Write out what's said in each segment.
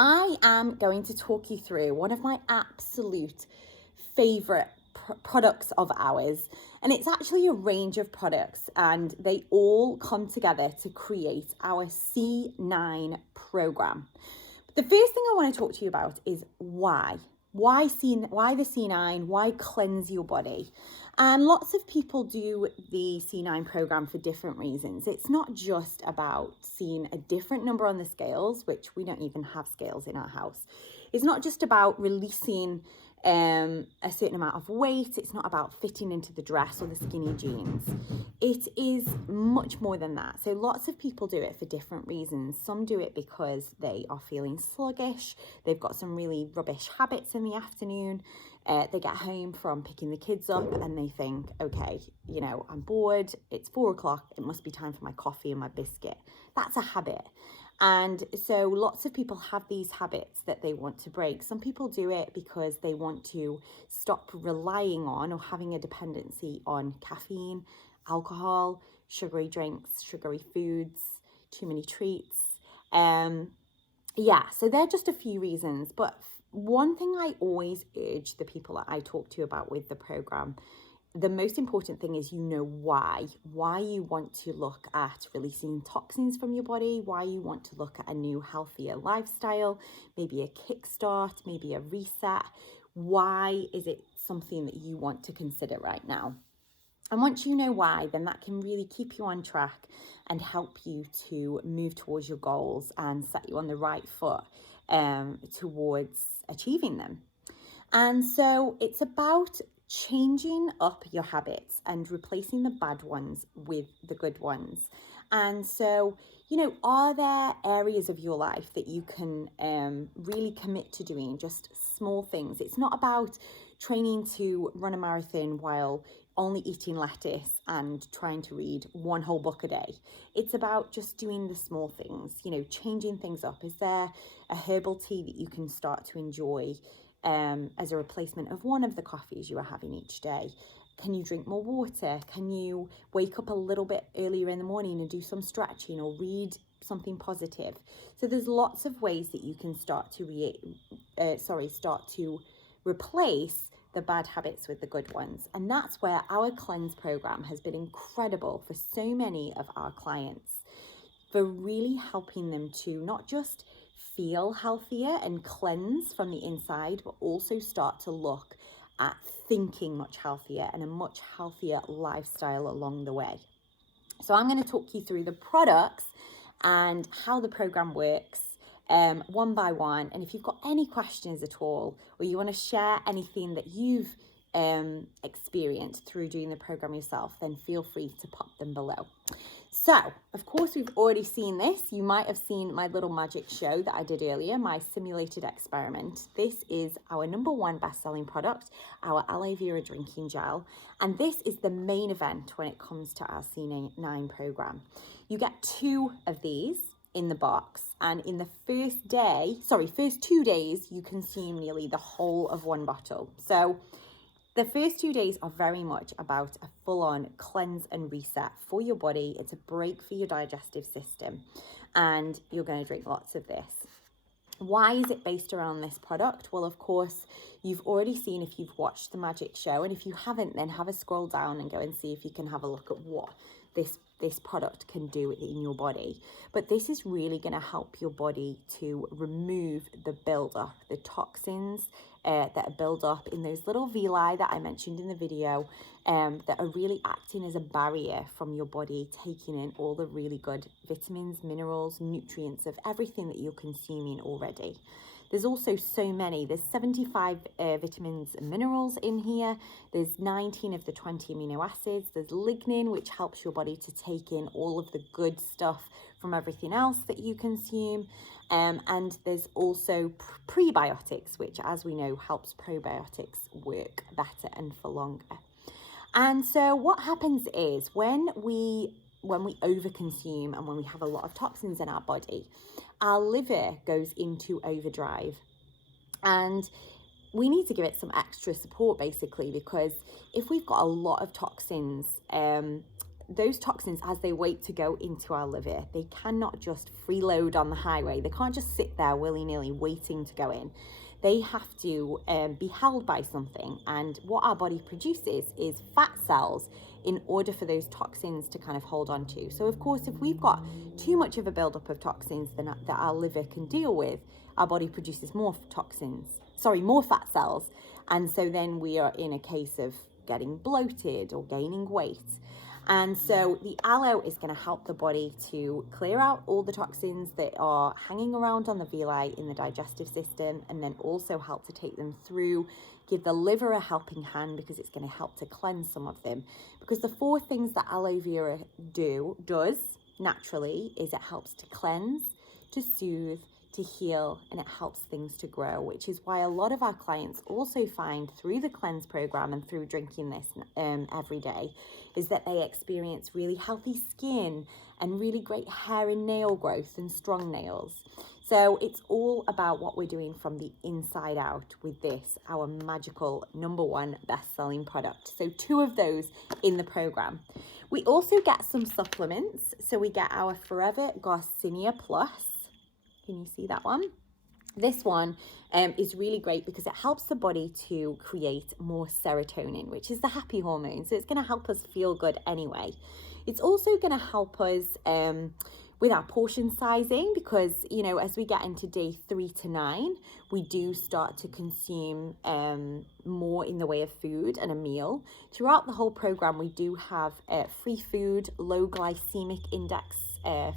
I am going to talk you through one of my absolute favorite products of ours. And it's actually a range of products, and they all come together to create our C9 program. The first thing I want to talk to you about is why. Why the C9? Why cleanse your body? And lots of people do the C9 program for different reasons. It's not just about seeing a different number on the scales, which we don't even have scales in our house. It's not just about releasing a certain amount of weight. It's not about fitting into the dress or the skinny jeans. It is much more than that. So lots of people do it for different reasons. Some do it because they are feeling sluggish. They've got some really rubbish habits in the afternoon. They get home from picking the kids up and they think, okay, I'm bored. It's 4 o'clock. It must be time for my coffee and my biscuit. That's a habit. And so lots of people have these habits that they want to break. Some people do it because they want to stop relying on or having a dependency on caffeine, alcohol, sugary drinks, sugary foods, too many treats. So they're just a few reasons. But one thing I always urge the people that I talk to about with the program, the most important thing is why you want to look at releasing toxins from your body, why you want to look at a new healthier lifestyle, maybe a kickstart, maybe a reset. Why is it something that you want to consider right now? And once you know why, then that can really keep you on track and help you to move towards your goals and set you on the right foot towards achieving them. And so it's about changing up your habits and replacing the bad ones with the good ones. And so, are there areas of your life that you can really commit to doing, just small things? It's not about training to run a marathon while only eating lettuce and trying to read one whole book a day. It's about just doing the small things, changing things up. Is there a herbal tea that you can start to enjoy as a replacement of one of the coffees you are having each day? Can you drink more water? Can you wake up a little bit earlier in the morning and do some stretching or read something positive? So there's lots of ways that you can start to replace the bad habits with the good ones. And that's where our cleanse program has been incredible for so many of our clients, for really helping them to not just feel healthier and cleanse from the inside, but also start to look at thinking much healthier and a much healthier lifestyle along the way. So I'm going to talk you through the products and how the program works one by one. And if you've got any questions at all, or you want to share anything that you've experienced through doing the program yourself, then feel free to pop them below. So, of course, we've already seen this. You might have seen my little magic show that I did earlier, my simulated experiment. This is our #1 best-selling product, our aloe vera drinking gel. And this is the main event when it comes to our C9 program. You get 2 of these in the box, and in the first 2 days, you consume nearly the whole of 1 bottle. So the first 2 days are very much about a full-on cleanse and reset for your body. It's a break for your digestive system, and you're going to drink lots of this. Why is it based around this product? Well, of course, you've already seen if you've watched the magic show, and if you haven't, then have a scroll down and go and see if you can have a look at what this product can do in your body. But this is really going to help your body to remove the buildup, the toxins that are built up in those little villi that I mentioned in the video, that are really acting as a barrier from your body taking in all the really good vitamins, minerals, nutrients of everything that you're consuming already. There's also so many. There's 75 vitamins and minerals in here. There's 19 of the 20 amino acids. There's lignin, which helps your body to take in all of the good stuff from everything else that you consume. And there's also prebiotics, which, as we know, helps probiotics work better and for longer. And so what happens is when we overconsume and when we have a lot of toxins in our body, our liver goes into overdrive, and we need to give it some extra support, basically, because if we've got a lot of toxins those toxins, as they wait to go into our liver, they cannot just freeload on the highway. They can't just sit there willy-nilly waiting to go in. They have to be held by something. And what our body produces is fat cells in order for those toxins to kind of hold on to. So of course, if we've got too much of a buildup of toxins that our liver can deal with, our body produces more fat cells. And so then we are in a case of getting bloated or gaining weight. And so the aloe is going to help the body to clear out all the toxins that are hanging around on the villi in the digestive system, and then also help to take them through, give the liver a helping hand, because it's going to help to cleanse some of them. Because the 4 things that aloe vera does naturally is it helps to cleanse, to soothe, to heal, and it helps things to grow, which is why a lot of our clients also find through the cleanse program and through drinking this every day is that they experience really healthy skin and really great hair and nail growth and strong nails. So it's all about what we're doing from the inside out with this, our magical #1 best-selling product. So 2 of those in the program. We also get some supplements. So we get our Forever Garcinia Plus. Can you see that one? This one is really great because it helps the body to create more serotonin, which is the happy hormone. So it's going to help us feel good anyway. It's also going to help us with our portion sizing, because, you know, as we get into day 3 to 9, we do start to consume more in the way of food and a meal. Throughout the whole program, we do have free food, low glycemic index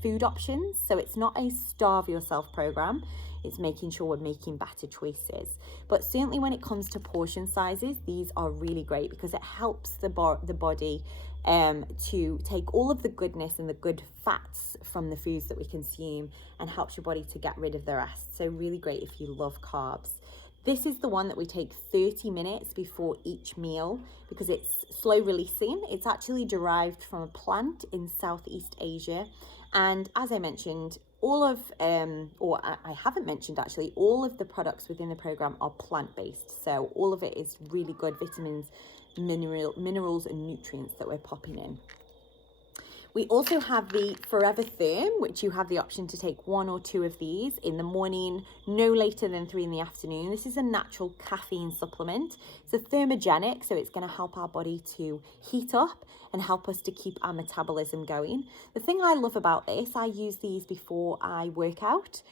food options. So it's not a starve yourself program. It's making sure we're making better choices. But certainly when it comes to portion sizes, these are really great because it helps the body to take all of the goodness and the good fats from the foods that we consume and helps your body to get rid of the rest. So really great if you love carbs. This is the one that we take 30 minutes before each meal because it's slow releasing. It's actually derived from a plant in Southeast Asia. And as I mentioned, I haven't mentioned actually, all of the products within the program are plant-based. So all of it is really good vitamins, minerals and nutrients that we're popping in. We also have the Forever Therm, which you have the option to take 1 or 2 of these in the morning, no later than 3 in the afternoon. This is a natural caffeine supplement. It's a thermogenic, so it's going to help our body to heat up and help us to keep our metabolism going. The thing I love about this, I use these before I work out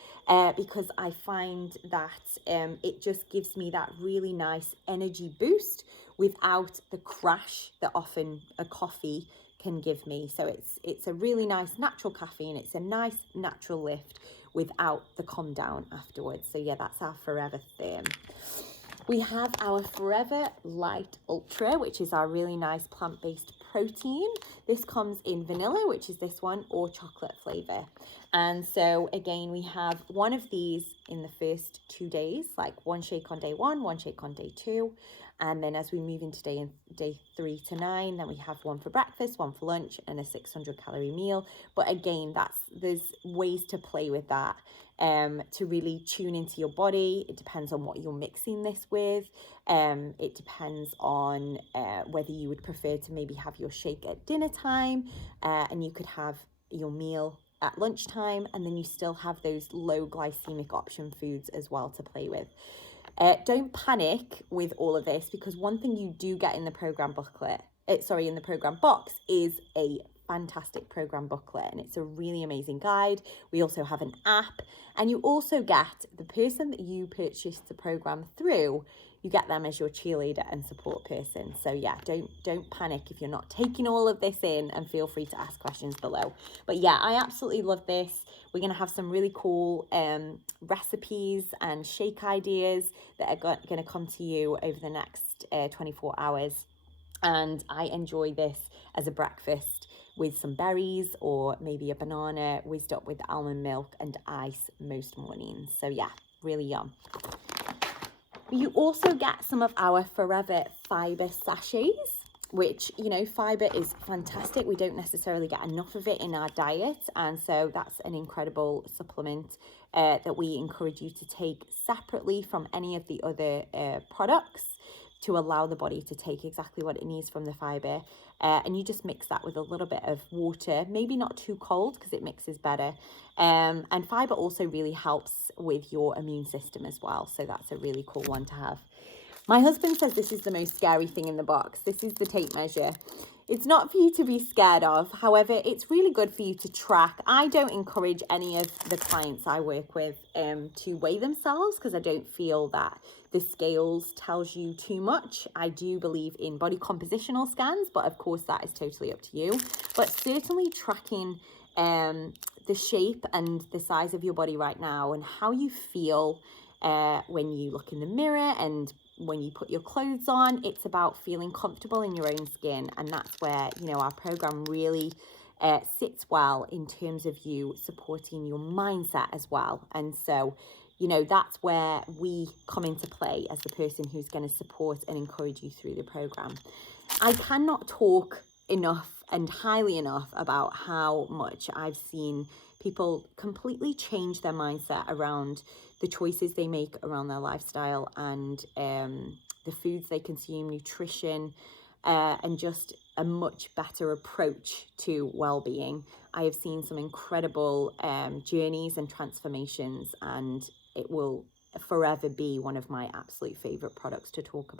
because I find that it just gives me that really nice energy boost without the crash that often a coffee can give me. So it's a really nice natural caffeine. It's a nice natural lift without the calm down afterwards. So yeah, that's our Forever Therm. We have our Forever Light Ultra, which is our really nice plant-based protein. This comes in vanilla, which is this one, or chocolate flavor. And so again, we have one of these in the first 2 days, like 1 shake on day 1, 1 shake on day 2. And then as we move into day 3 to 9, then we have 1 for breakfast, 1 for lunch, and a 600 calorie meal. But again, there's ways to play with that to really tune into your body. It depends on what you're mixing this with. It depends on whether you would prefer to maybe have your shake at dinner time, and you could have your meal at lunchtime, and then you still have those low glycemic option foods as well to play with. Don't panic with all of this, because one thing you do get in the program in the program box is a fantastic program booklet, and it's a really amazing guide. We also have an app, and you also get the person that you purchase the program through, you get them as your cheerleader and support person. So yeah, don't panic if you're not taking all of this in, and feel free to ask questions below. But yeah, I absolutely love this. We're going to have some really cool recipes and shake ideas that are going to come to you over the next 24 hours. And I enjoy this as a breakfast with some berries or maybe a banana whizzed up with almond milk and ice most mornings. So yeah, really yum. You also get some of our Forever Fiber sachets, which, you know, fiber is fantastic. We don't necessarily get enough of it in our diet, and so that's an incredible supplement that we encourage you to take separately from any of the other products. to allow the body to take exactly what it needs from the fiber. And you just mix that with a little bit of water, maybe not too cold because it mixes better. And fiber also really helps with your immune system as well. So that's a really cool one to have. My husband says this is the most scary thing in the box. This is the tape measure. It's not for you to be scared of. However, it's really good for you to track. I don't encourage any of the clients I work with to weigh themselves because I don't feel that the scales tells you too much. I do believe in body compositional scans, but of course that is totally up to you. But certainly tracking the shape and the size of your body right now and how you feel when you look in the mirror and when you put your clothes on. It's about feeling comfortable in your own skin, and that's where, you know, our program really sits well in terms of you supporting your mindset as well. And so, you know, that's where we come into play as the person who's going to support and encourage you through the program. I cannot talk enough and highly enough about how much I've seen people completely change their mindset around the choices they make around their lifestyle and the foods they consume, nutrition, and just a much better approach to well-being. I have seen some incredible journeys and transformations, and it will forever be one of my absolute favorite products to talk about.